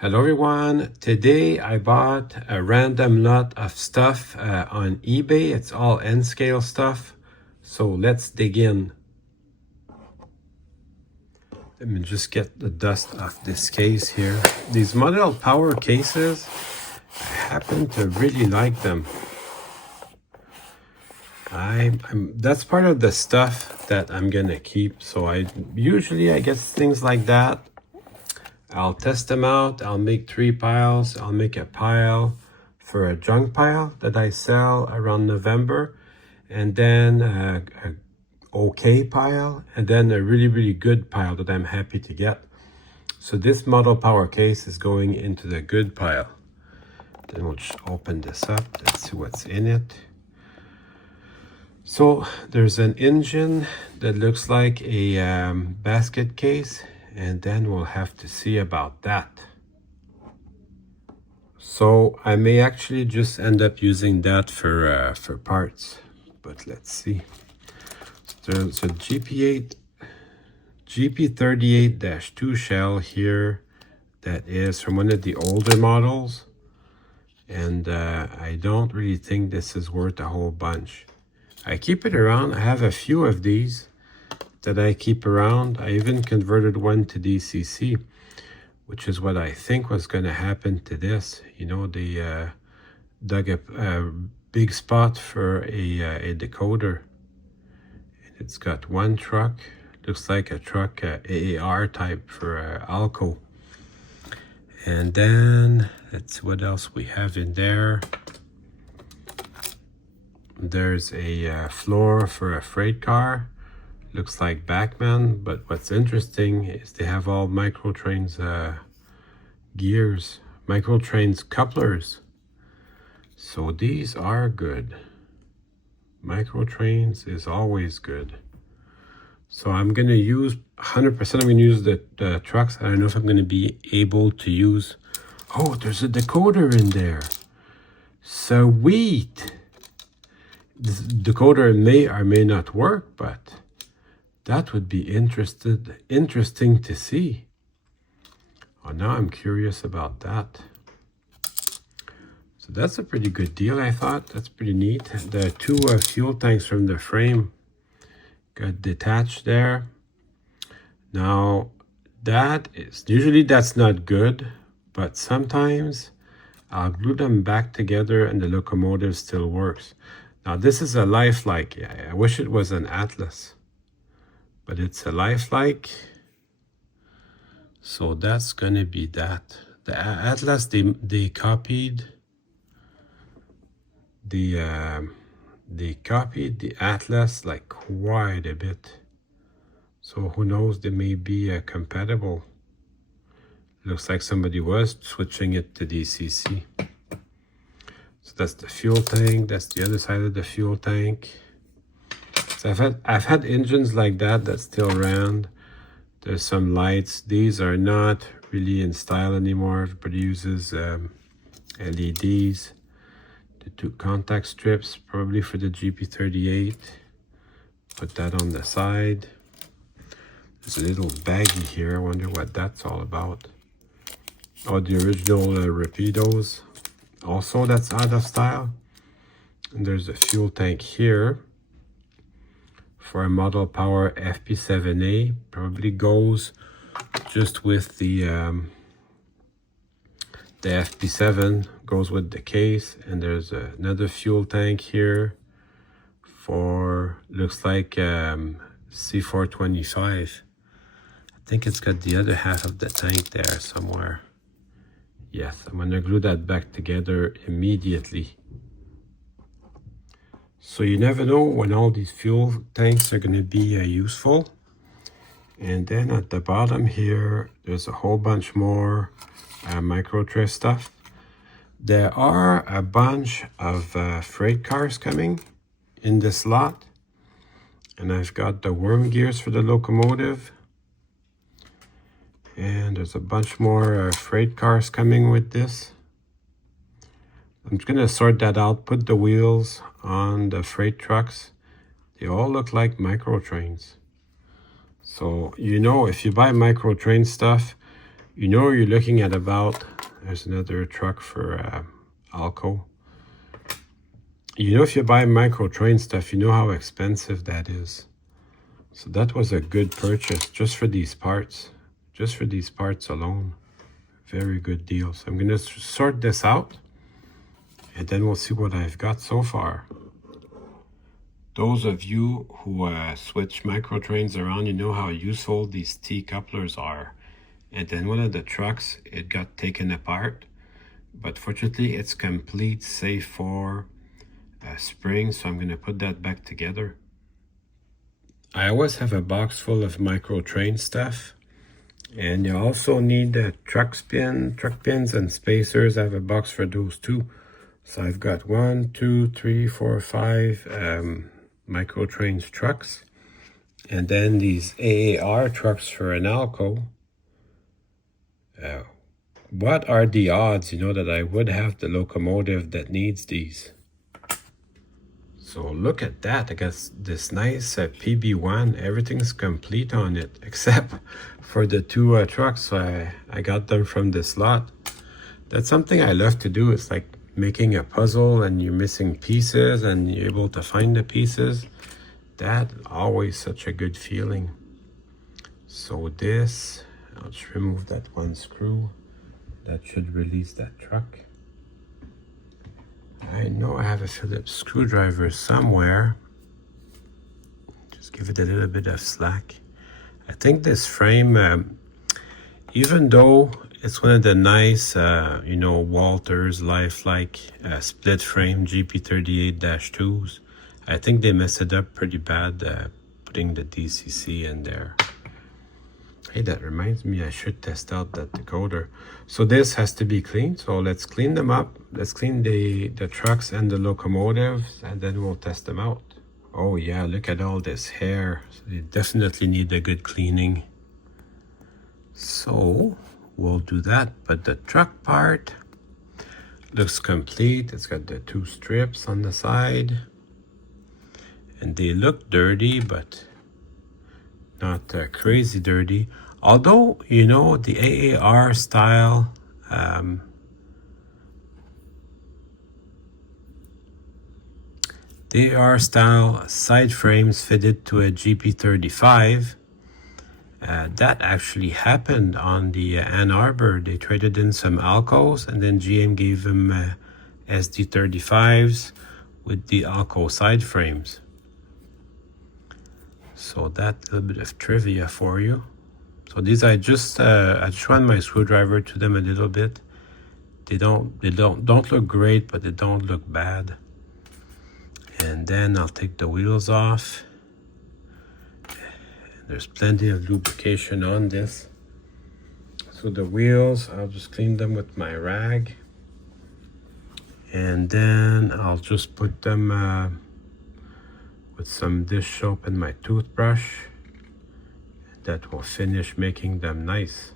Hello everyone, today I bought a random lot of stuff on eBay. It's all N-scale stuff, so let's dig in. Let me just get the dust off this case here. These model power cases, I happen to really like them. That's part of the stuff that I'm gonna keep, so I get things like that. I'll test them out. I'll make 3 piles. I'll make a pile for a junk pile that I sell around November, and then a okay pile, and then a really good pile that I'm happy to get. So this model power case is going into the good pile. Then we'll just open this up. Let's see what's in it. So there's an engine that looks like a basket case, and then we'll have to see about that. So I may actually just end up using that for parts, but let's see. So there's a GP38-2 shell here that is from one of the older models, and I don't really think this is worth a whole bunch. I keep it around. I have a few of these that I keep around. I even converted one to DCC, which is what I think was going to happen to this. You know, they dug a big spot for a decoder. And it's got one truck. Looks like a truck, AAR type for Alco. And then let's see what else we have in there. There's a floor for a freight car. Looks like Backman, but what's interesting is they have all Microtrains gears, Microtrains couplers. So these are good. Microtrains is always good. So I'm going to use 100%. I'm going to use the trucks. I don't know if I'm going to be able to use. Oh, there's a decoder in there. Sweet. This decoder may or may not work, but that would be interesting to see. Oh, now I'm curious about that. So that's a pretty good deal, I thought. That's pretty neat. The 2 fuel tanks from the frame got detached there. Now, usually that's not good, but sometimes I'll glue them back together and the locomotive still works. Now, this is a Lifelike. I wish it was an Atlas, but it's a Lifelike. So that's going to be that. The Atlas, they copied the Atlas like quite a bit. So who knows, they may be compatible. Looks like somebody was switching it to DCC. So that's the fuel tank. That's the other side of the fuel tank. So I've had engines like that still ran. There's some lights. These are not really in style anymore. Everybody uses LEDs. The 2 contact strips, probably for the GP38. Put that on the side. There's a little baggie here. I wonder what that's all about. Oh, the original Rapidos. Also, that's out of style. And there's a fuel tank here for a model power FP7A. Probably goes just with the FP7, goes with the case. And there's another fuel tank here for, looks like C425. I think it's got the other half of the tank there somewhere. Yes, I'm going to glue that back together immediately. So you never know when all these fuel tanks are going to be useful. And then at the bottom here, there's a whole bunch more Microtray stuff. There are a bunch of freight cars coming in this lot. And I've got the worm gears for the locomotive. And there's a bunch more freight cars coming with this. I'm just going to sort that out, put the wheels on the freight trucks. They all look like Microtrains. So, you know, if you buy Microtrain stuff, You know, you're looking at about, there's another truck for Alco. You know, if you buy micro train stuff, you know how expensive that is. So that was a good purchase just for these parts. Just for these parts alone. Very good deal. So I'm going to sort this out. And then we'll see what I've got so far. Those of you who switch micro trains around, you know how useful these T-couplers are. And then one of the trucks, it got taken apart. But fortunately, it's complete, save for spring. So I'm going to put that back together. I always have a box full of micro train stuff. And you also need truck pins and spacers. I have a box for those too. So I've got 1, 2, 3, 4, 5 micro trains trucks. And then these AAR trucks for an Alco. What are the odds, you know, that I would have the locomotive that needs these? So look at that. I got this nice PB1. Everything's complete on it except for the two trucks. So I got them from this lot. That's something I love to do. It's like making a puzzle and you're missing pieces and you're able to find the pieces. That always such a good feeling. So this, I'll just remove that one screw. That should release that truck. I know I have a Phillips screwdriver somewhere. Just give it a little bit of slack. I think this frame, even though it's one of the nice, you know, Walters lifelike split frame GP38-2s, I think they messed it up pretty bad putting the DCC in there. Hey, that reminds me, I should test out that decoder. So this has to be cleaned. So let's clean them up. Let's clean the trucks and the locomotives, and then we'll test them out. Oh yeah, look at all this hair. So they definitely need a good cleaning. So we'll do that. But the truck part looks complete. It's got the 2 strips on the side. And they look dirty, but not crazy dirty. Although, you know, the AAR style side frames fitted to a GP35. That actually happened on the Ann Arbor. They traded in some Alcos and then GM gave them SD35s with the Alco side frames. So that little bit of trivia for you. So these I just run my screwdriver to them a little bit. They don't look great, but they don't look bad. And then I'll take the wheels off. There's plenty of lubrication on this. So the wheels, I'll just clean them with my rag. And then I'll just put them with some dish soap and my toothbrush. That will finish making them nice.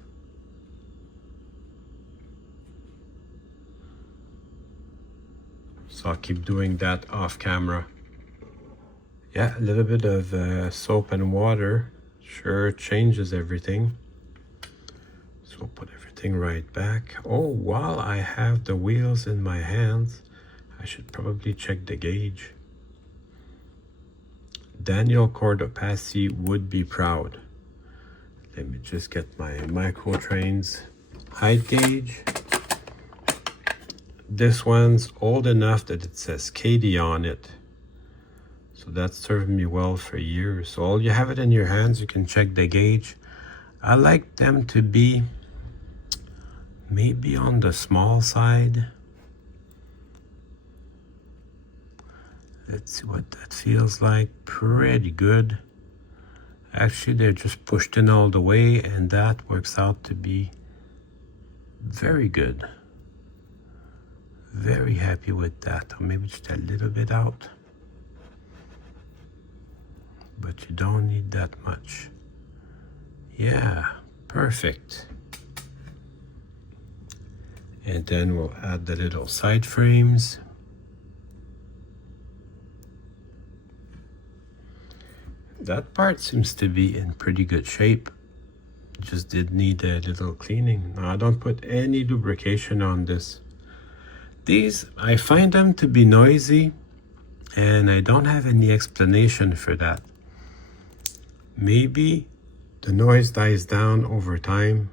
So I'll keep doing that off camera. Yeah, a little bit of soap and water sure changes everything. So I'll put everything right back. Oh, while I have the wheels in my hands, I should probably check the gauge. Daniel Cordopassi would be proud. Let me just get my micro trains height gauge. This one's old enough that it says Katie on it. So that served me well for years. So all you have it in your hands, you can check the gauge. I like them to be maybe on the small side. Let's see what that feels like. Pretty good. Actually, they're just pushed in all the way, and that works out to be very good. Very happy with that. Or maybe just a little bit out. But you don't need that much. Yeah, perfect. And then we'll add the little side frames. That part seems to be in pretty good shape. Just did need a little cleaning. Now, I don't put any lubrication on this. These, I find them to be noisy, and I don't have any explanation for that. Maybe the noise dies down over time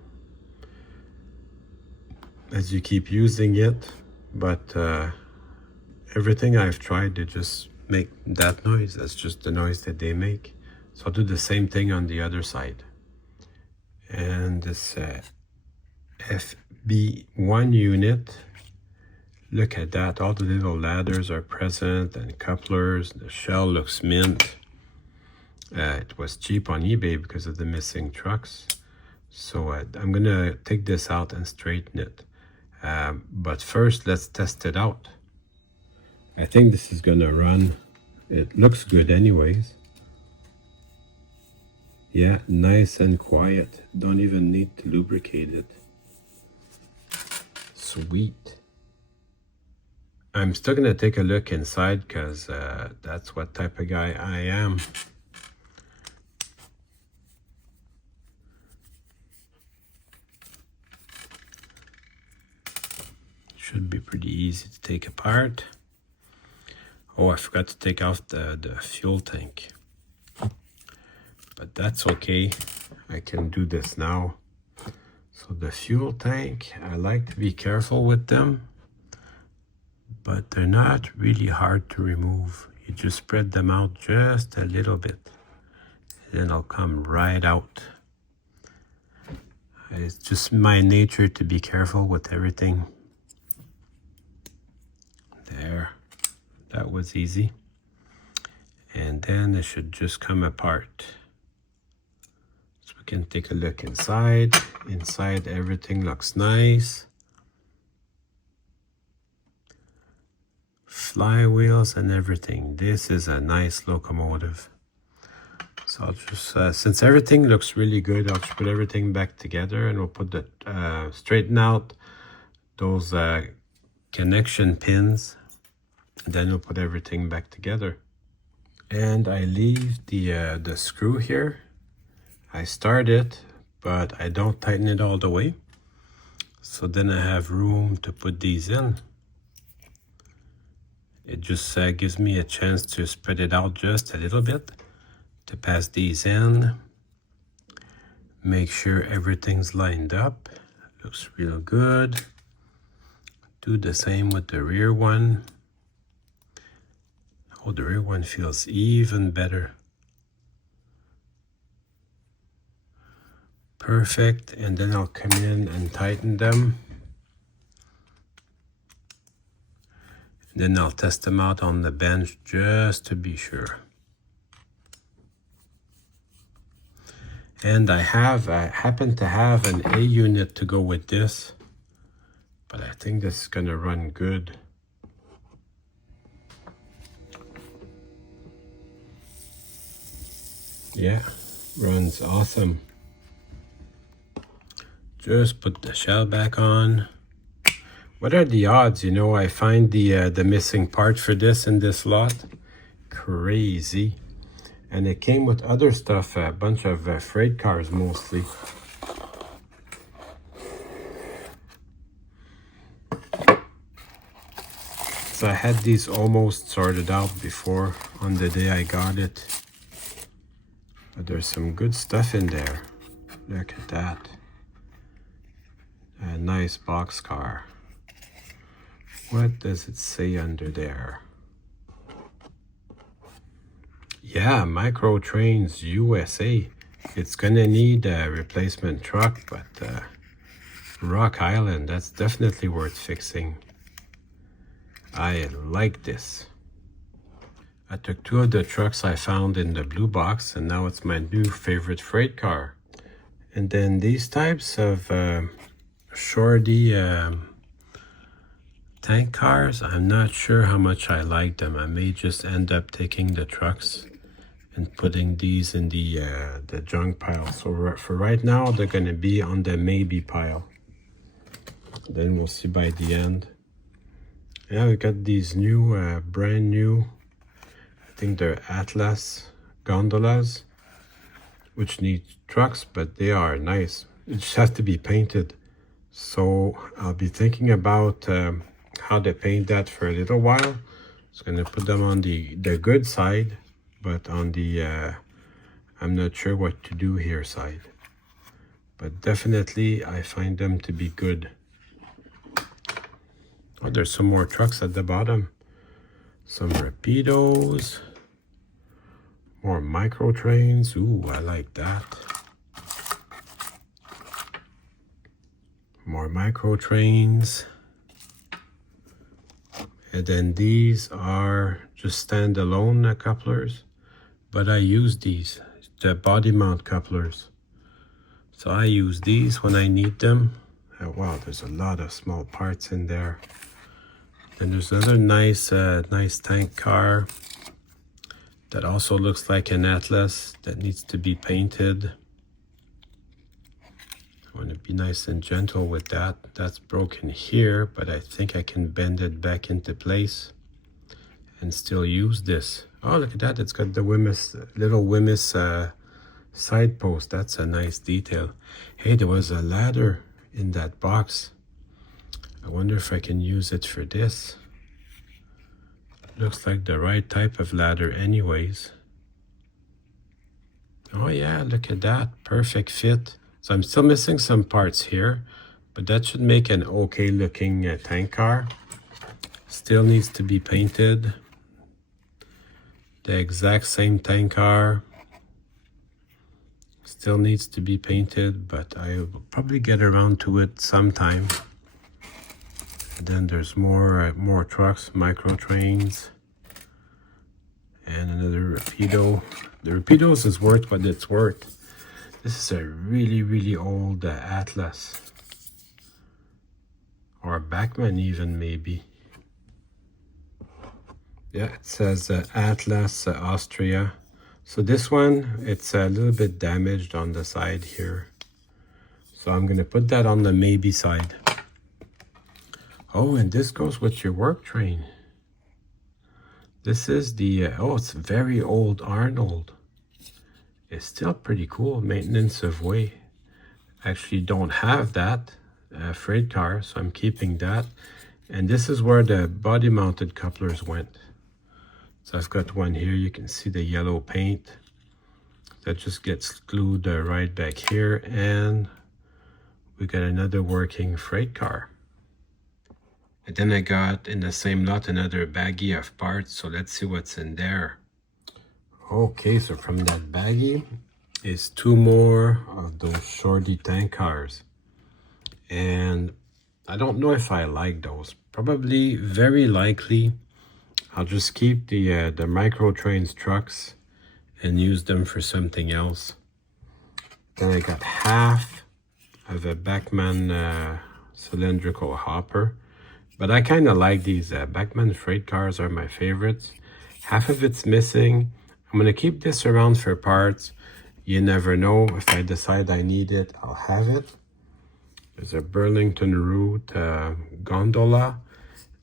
as you keep using it, but everything I've tried, they just make that noise. That's just the noise that they make. So I'll do the same thing on the other side. And this FB1 unit, look at that, all the little ladders are present and couplers. The shell looks mint. It was cheap on eBay because of the missing trucks. So I'm gonna take this out and straighten it. But first, let's test it out. I think this is gonna run. It looks good anyways. Yeah, nice and quiet. Don't even need to lubricate it. Sweet. I'm still gonna take a look inside because that's what type of guy I am. Should be pretty easy to take apart. Oh, I forgot to take off the fuel tank. But that's okay. I can do this now. So the fuel tank, I like to be careful with them, but they're not really hard to remove. You just spread them out just a little bit, and then they'll come right out. It's just my nature to be careful with everything. There, that was easy. And then it should just come apart. So we can take a look inside. Inside, everything looks nice. Flywheels and everything. This is a nice locomotive. So I'll just, since everything looks really good, I'll just put everything back together, and we'll put the, straighten out those connection pins, and then we'll put everything back together. And I leave the screw here. I start it, but I don't tighten it all the way. So then I have room to put these in. It just gives me a chance to spread it out just a little bit, to pass these in. Make sure everything's lined up. Looks real good. Do the same with the rear one. Oh, the rear one feels even better. Perfect, and then I'll come in and tighten them. Then I'll test them out on the bench just to be sure. And I happen to have an A unit to go with this, but I think this is gonna run good. Yeah, runs awesome. Just put the shell back on. What are the odds, you know, I find the missing part for this in this lot? Crazy. And it came with other stuff, a bunch of freight cars mostly. So I had these almost sorted out before on the day I got it. But there's some good stuff in there. Look at that. A nice boxcar. What does it say under there? Yeah, Micro Trains USA. It's gonna need a replacement truck, but Rock Island, that's definitely worth fixing. I like this. I took 2 of the trucks I found in the blue box, and now it's my new favorite freight car. And then these types of shorty tank cars, I'm not sure how much I like them. I may just end up taking the trucks and putting these in the junk pile. So for right now, they're gonna be on the maybe pile. Then we'll see by the end. Yeah, we got these new, brand new, I think they're Atlas gondolas. which need trucks, but they are nice. It just has to be painted. So I'll be thinking about how to paint that for a little while. Just gonna put them on the good side, but on the I'm not sure what to do here side. But definitely I find them to be good. Oh, there's some more trucks at the bottom. Some Rapidos. More micro trains. Ooh, I like that. More micro trains. And then these are just standalone couplers. But I use these, the body mount couplers. So I use these when I need them. Oh, wow, there's a lot of small parts in there. And there's another nice tank car that also looks like an Atlas that needs to be painted. I want to be nice and gentle with that. That's broken here, but I think I can bend it back into place and still use this. Oh, look at that. It's got the little Wemyss side post. That's a nice detail. Hey, there was a ladder in that box. I wonder if I can use it for this. Looks like the right type of ladder anyways. Oh yeah, look at that. Perfect fit. So I'm still missing some parts here, but that should make an okay looking tank car. Still needs to be painted. The exact same tank car. Still needs to be painted, but I will probably get around to it sometime. And then there's more trucks, micro trains, and another Rapido. The Rapidos is worth what it's worth. This is a really old Atlas, or a Bachmann even maybe. Yeah, it says Atlas Austria. So this one, it's a little bit damaged on the side here. So I'm gonna put that on the maybe side. Oh, and this goes with your work train. This is the, oh, it's very old Arnold. It's still pretty cool, maintenance of way. Actually don't have that freight car, so I'm keeping that. And this is where the body mounted couplers went. So I've got one here, you can see the yellow paint. That just gets glued right back here, and we got another working freight car. And then I got in the same lot another baggie of parts, so let's see what's in there. Okay, so from that baggie is two more of those shorty tank cars. And I don't know if I like those. Probably, very likely, I'll just keep the micro trains trucks and use them for something else. Then I got half of a Bachmann cylindrical hopper. But I kind of like these. Bachmann freight cars are my favorites. Half of it's missing. I'm going to keep this around for parts. You never know. If I decide I need it, I'll have it. There's a Burlington Route gondola.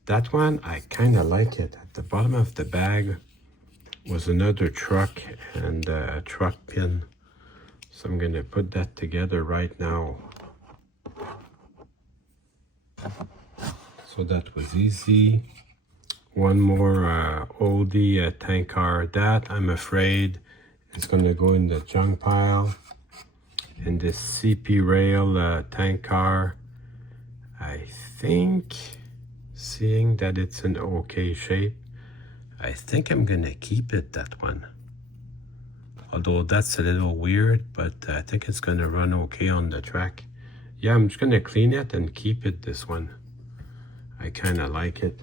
That one, I kind of like it. At the bottom of the bag was another truck and a truck pin. So I'm going to put that together right now. So that was easy. One more oldie tank car. That, I'm afraid, is going to go in the junk pile. And this CP rail tank car, I think, seeing that it's in okay shape, I think I'm going to keep it, that one. Although that's a little weird, but I think it's going to run okay on the track. Yeah, I'm just going to clean it and keep it, this one. I kind of like it.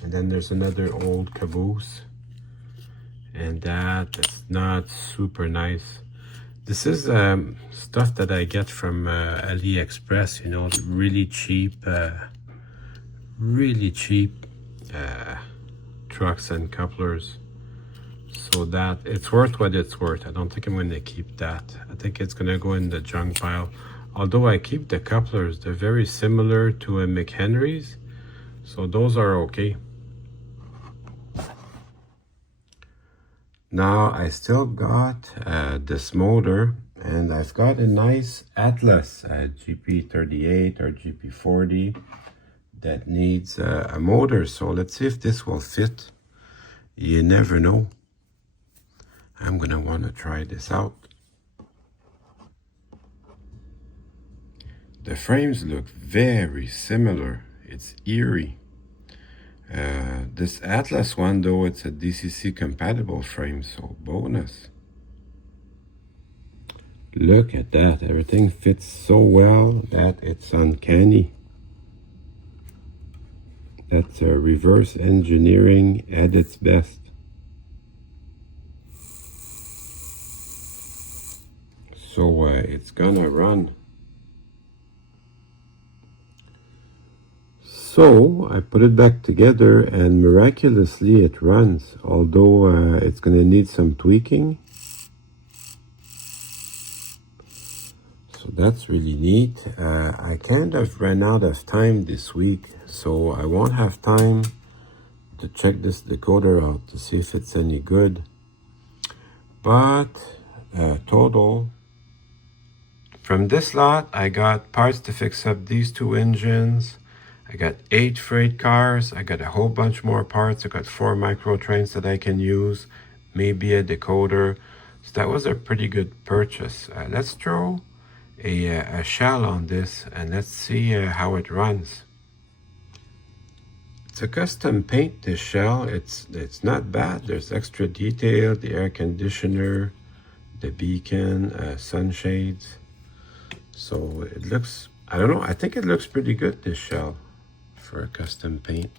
And then there's another old caboose. And that is not super nice. This is stuff that I get from AliExpress, you know, really cheap trucks and couplers. So that, it's worth what it's worth. I don't think I'm going to keep that. I think it's going to go in the junk pile. Although I keep the couplers, they're very similar to a McHenry's. So those are okay. Now I still got this motor, and I've got a nice Atlas GP38 or GP40 that needs a motor. So let's see if this will fit. You never know. I'm gonna want to try this out. The frames look very similar. It's eerie. This Atlas one, though, it's a DCC compatible frame, so bonus. Look at that. Everything fits so well that it's uncanny. That's reverse engineering at its best. So it's gonna run. So I put it back together, and miraculously it runs, although it's going to need some tweaking. So that's really neat. I kind of ran out of time this week, so I won't have time to check this decoder out to see if it's any good. But total, from this lot, I got parts to fix up these two engines. I got 8 freight cars. I got a whole bunch more parts. I got 4 micro trains that I can use, maybe a decoder. So that was a pretty good purchase. Let's throw a shell on this, and let's see how it runs. It's a custom paint, this shell. It's not bad. There's extra detail, the air conditioner, the beacon, sunshades. So it looks, I don't know, I think it looks pretty good, this shell, for a custom paint.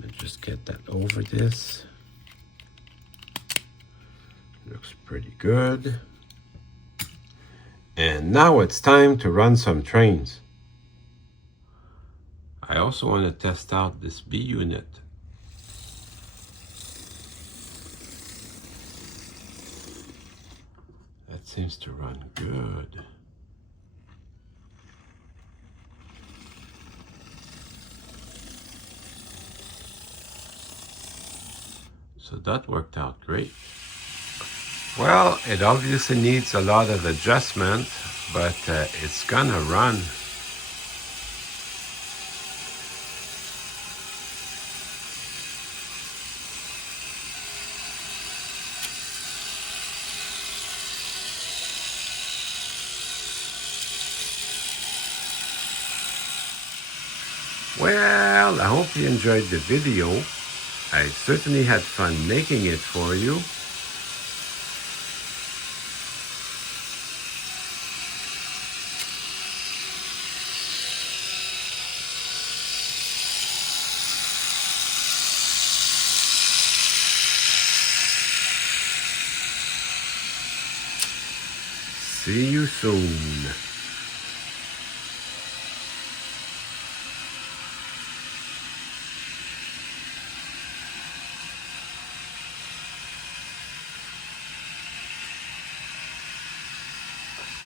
Let me just get that over this. Looks pretty good. And now it's time to run some trains. I also want to test out this B unit. That seems to run good. So that worked out great. Well, it obviously needs a lot of adjustment, but it's gonna run. Well, I hope you enjoyed the video. I certainly had fun making it for you. See you soon.